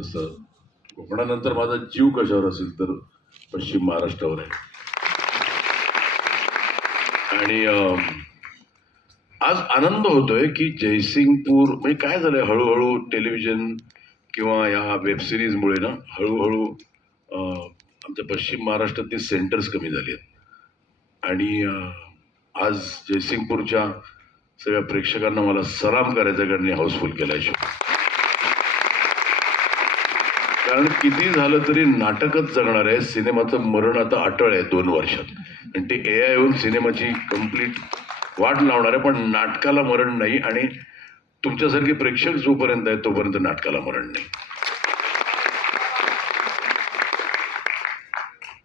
तसं कोकणानंतर माझा जीव कशावर असेल तर पश्चिम महाराष्ट्रावर आहे. आणि आज आनंद होतोय की जयसिंगपूर म्हणजे काय झालंय, हळूहळू टेलिव्हिजन किंवा या वेब सिरीजमुळे ना हळूहळू आमच्या पश्चिम महाराष्ट्रातली सेंटर्स कमी झाली आहेत. आणि आज जयसिंगपूरच्या सगळ्या प्रेक्षकांना मला सलाम करायचा, कारण मी हाऊसफुल केलाय शो. कारण किती झालं तरी नाटकच जगणार आहे. सिनेमाचं मरण आता अटळ आहे 2 वर्षात, आणि ते AI येऊन सिनेमाची कम्प्लीट वाट लावणार आहे, पण नाटकाला मरण नाही. आणि तुमच्यासारखे प्रेक्षक जोपर्यंत आहेत तोपर्यंत नाटकाला मरण नाही.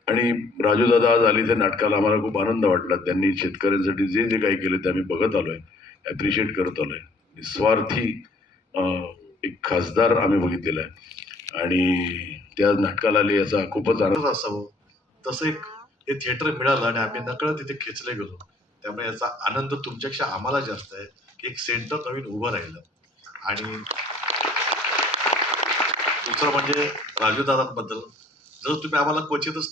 आणि राजू दादा आज आले त्या नाटकाला, आम्हाला खूप आनंद वाटला. त्यांनी शेतकऱ्यांसाठी जे जे काही केलं ते आम्ही बघत आलोय, ॲप्रिशिएट करत आलोय. निस्वार्थी एक खासदार आम्ही बघितलेला आहे, आणि त्या नाटकाला आले याचा खूपच आनंद असावं. तसं एक हे थिएटर मिळालं आणि आम्ही नकळत तिथे खेचले गेलो. त्यामुळे याचा आनंद तुमच्यापेक्षा आम्हाला जास्त आहे की एक सेंटर नवीन उभं राहिलं. आणि दुसरं म्हणजे राजू दादांबद्दल, जर तुम्ही आम्हाला क्वचितच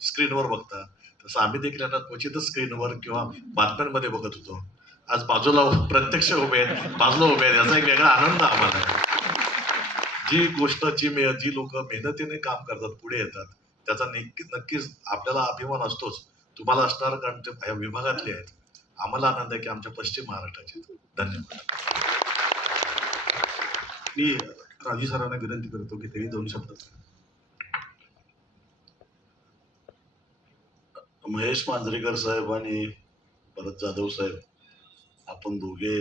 स्क्रीनवर बघता, तसं आम्ही देखील आता क्वचितच स्क्रीनवर किंवा बातम्यांमध्ये बघत होतो. आज बाजूला प्रत्यक्ष उभे आहेत, बाजूला उभे आहेत, याचा एक वेगळा आनंद आम्हाला आहे. जी गोष्ट जी लोक मेहनतीने काम करतात, पुढे येतात, त्याचा नक्कीच आपल्याला अभिमान असतोच. तुम्हाला असणार, कारण ते या विभागातले आहेत. आम्हाला आनंद आहे की आमच्या पश्चिम महाराष्ट्राचे. धन्यवाद. मी राजू सरांना विनंती करतो की त्यांनी 2 शब्द. महेश मांजरेकर साहेब आणि भरत जाधव साहेब, आपण दोघे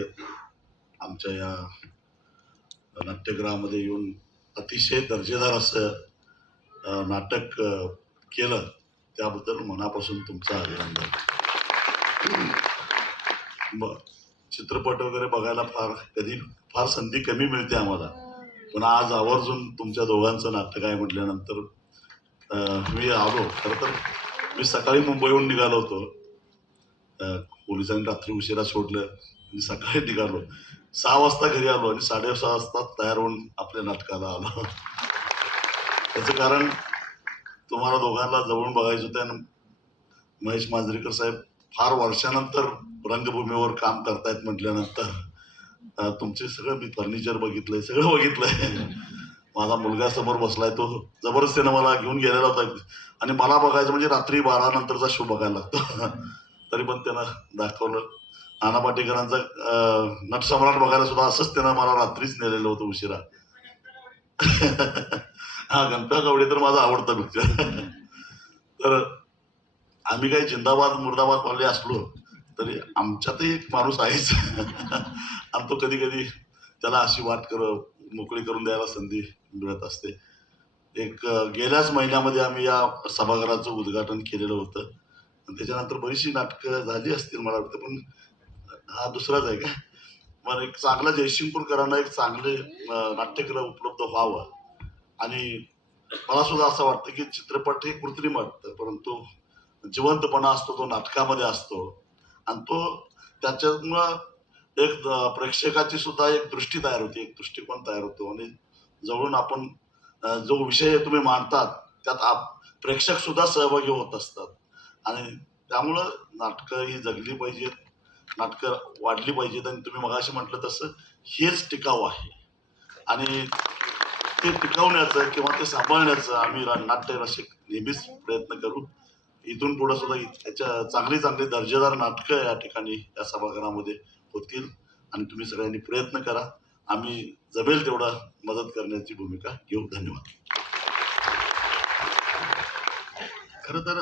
आमच्या या नाट्यगृहामध्ये येऊन अतिशय दर्जेदार असं नाटक केलं, त्याबद्दल मनापासून तुमचं अभिनंदन. चित्रपट वगैरे बघायला फार संधी कमी मिळते आम्हाला, पण आज आवर्जून तुमच्या दोघांचं नाटक आहे म्हटल्यानंतर मी आलो. खरं तर मी सकाळी मुंबईहून निघालो होतो, पोलिसांनी रात्री उशिरा सोडलं, मी सकाळी निघालो, 6 वाजता घरी आलो आणि 6:30 वाजता तयार होऊन आपल्या नाटकाला आलो. त्याचं कारण तुम्हाला दोघांना जवळून बघायचं होतं. आणि महेश मांजरेकर साहेब फार वर्षानंतर रंगभूमीवर काम करतायत म्हटल्यानंतर तुमचे सगळं मी फर्निचर बघितलंय, सगळं बघितलंय. माझा मुलगा समोर बसलाय, तो जबरदस्तीनं मला घेऊन गेलेला होता, आणि मला बघायचं म्हणजे रात्री 12 नंतरचा शो बघायला लागतो. तरी पण त्यानं दाखवलं. नाना पाटेकरांचा नटसम्राट बघायला सुद्धा असंच त्यानं मला रात्रीच नेलेलं होतं उशिरा. हा, गणपती गवडे तर माझा आवडता पिक्चर. तर आम्ही काही जिंदाबाद मुर्दाबाद वाले असलो तरी आमच्यातही एक माणूस आहेच. आणि तो कधी कधी त्याला अशी वाट मोकळी करून द्यायला संधी मिळत असते. गेल्याच महिन्यामध्ये आम्ही या सभागृहाचं उद्घाटन केलेलं होतं, आणि त्याच्यानंतर बरीचशी नाटकं झाली असतील मला वाटतं, पण हा दुसराच आहे का. मग एक चांगला जयसिंगपूरकरांना एक चांगले नाट्यगृह उपलब्ध व्हावं. आणि मला सुद्धा असं वाटतं की चित्रपट हे कृत्रिम वाटतं, परंतु जिवंतपणा असतो तो नाटकामध्ये असतो, आणि तो त्याच्यामुळं एक प्रेक्षकाची सुद्धा एक दृष्टी तयार होते, एक दृष्टिकोन तयार होतो. आणि जवळून आपण जो विषय तुम्ही मांडतात त्यात प्रेक्षक सुद्धा सहभागी होत असतात. आणि त्यामुळं नाटकं ही जगली पाहिजेत, नाटकं वाढली पाहिजेत. आणि तुम्ही मगाशी म्हटलं तसं हेच टिकाऊ आहे, आणि ते टिकवण्याचं किंवा ते सांभाळण्याचं आम्ही नाट्यरसिक नेहमीच प्रयत्न करू. इथून पुढे सुद्धा त्याच्या चांगली दर्जेदार नाटकं या ठिकाणी या सभागृहामध्ये होतील, आणि तुम्ही सगळ्यांनी प्रयत्न करा. आम्ही जमेल तेवढा मदत करण्याची भूमिका घेऊ. धन्यवाद. खरं तर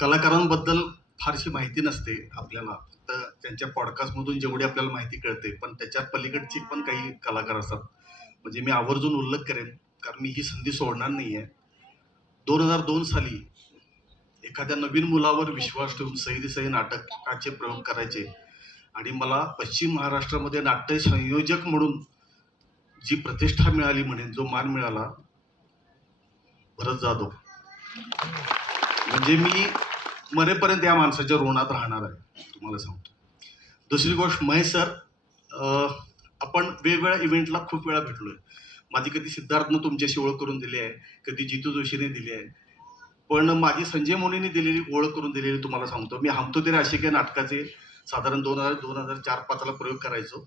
कलाकारांबद्दल फारशी माहिती नसते आपल्याला, तर त्यांच्या पॉडकास्टमधून जेवढी आपल्याला माहिती कळते, पण त्याच्या पलीकडची पण काही कलाकार असतात. म्हणजे मी आवर्जून उल्लेख करेन, कारण मी ही संधी सोडणार नाही आहे. 2002 साली एखाद्या नवीन मुलावर विश्वास ठेवून सही नाटकाचे प्रयोग करायचे, आणि मला पश्चिम महाराष्ट्रामध्ये नाट्य संयोजक म्हणून जी प्रतिष्ठा मिळाली, म्हणेन जो मान मिळाला, भरत जाधव. म्हणजे मी मरेपर्यंत या माणसाच्या ऋणात राहणार आहे, तुम्हाला सांगतो. दुसरी गोष्ट, महेश सर, आपण वेगवेगळ्या इव्हेंटला खूप वेळा भेटलोय. माझी कधी सिद्धार्थनं तुमच्याशी ओळख करून दिली आहे, कधी जितू जोशीने दिली आहे, पण माझी संजय मोनीने दिलेली ओळख करून दिलेली तुम्हाला सांगतो. मी हमतो तेरे आशिक या नाटकाचे साधारण 2004-2005 प्रयोग करायचो.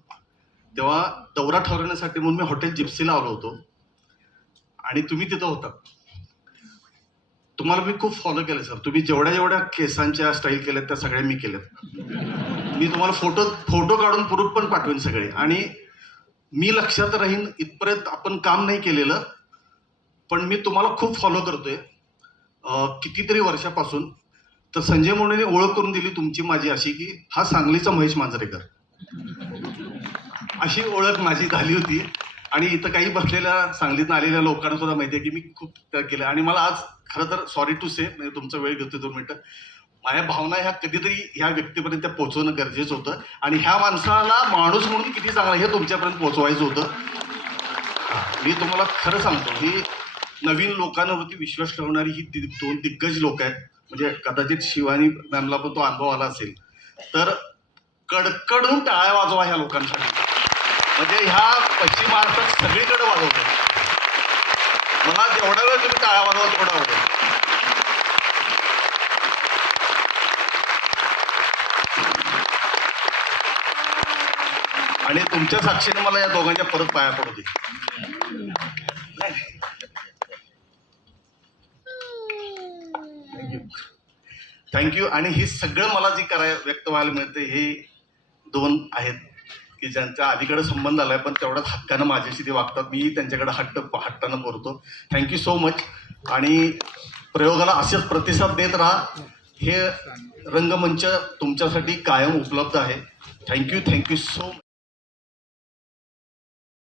तेव्हा दौरा ठरवण्यासाठी म्हणून मी हॉटेल जिप्सीला आलो होतो आणि तुम्ही तिथं होता. तुम्हाला मी खूप फॉलो केलं सर. तुम्ही जेवढ्या केसांच्या स्टाईल केल्यात त्या सगळ्या मी केल्यात. मी तुम्हाला फोटो काढून प्रूफ पण पाठवेन सगळे. आणि मी लक्षात राहीन इथपर्यंत आपण काम नाही केलेलं, पण मी तुम्हाला खूप फॉलो करतोय कितीतरी वर्षापासून. तर संजय मोनेने ओळख करून दिली तुमची माझी अशी की हा सांगलीचा महेश मांजरेकर, अशी ओळख माझी झाली होती. आणि इथं काही बसलेल्या सांगलीतून आलेल्या लोकांना सुद्धा माहिती आहे की मी खूप केलं. आणि मला आज खरं तर सॉरी टू से, म्हणजे तुमचा वेळ घेतो 2 मिनिटं, माझ्या भावना ह्या कधीतरी ह्या व्यक्तीपर्यंत पोहोचवणं गरजेचं होतं. आणि ह्या माणसाला माणूस म्हणून किती चांगला हे तुमच्यापर्यंत पोहोचवायचं होतं. मी तुम्हाला खरं सांगतो, ही नवीन लोकांवरती विश्वास ठेवणारी ही 2 दिग्गज लोक आहेत. म्हणजे कदाचित शिवानी मॅमला पण तो अनुभव आला असेल. तर कडकडून टाळ्या वाजवा ह्या लोकांसाठी. म्हणजे ह्या पश्चिम महाराष्ट्रात सगळीकडे वाजवतात. मला जेवढा वेळ तुम्ही टाळ्या वाजवा तेवढा आवडेल. आणि तुमच्या साक्षीने मला या दोघांच्या परत पाया पडू दे. थँक्यू. आणि हे सगळं मला जे व्यक्त व्हायला मिळतं हे 2 आहेत की ज्यांचा अलीकडे संबंध आलाय, पण तेवढ्याच हक्कानं माझ्याशी ते वागतात. मी त्यांच्याकडे हट्टानं करतो. Thank you so much. आणि प्रयोगाला असेच प्रतिसाद देत राहा. हे रंगमंच तुमच्यासाठी कायम उपलब्ध आहे. Thank you so much.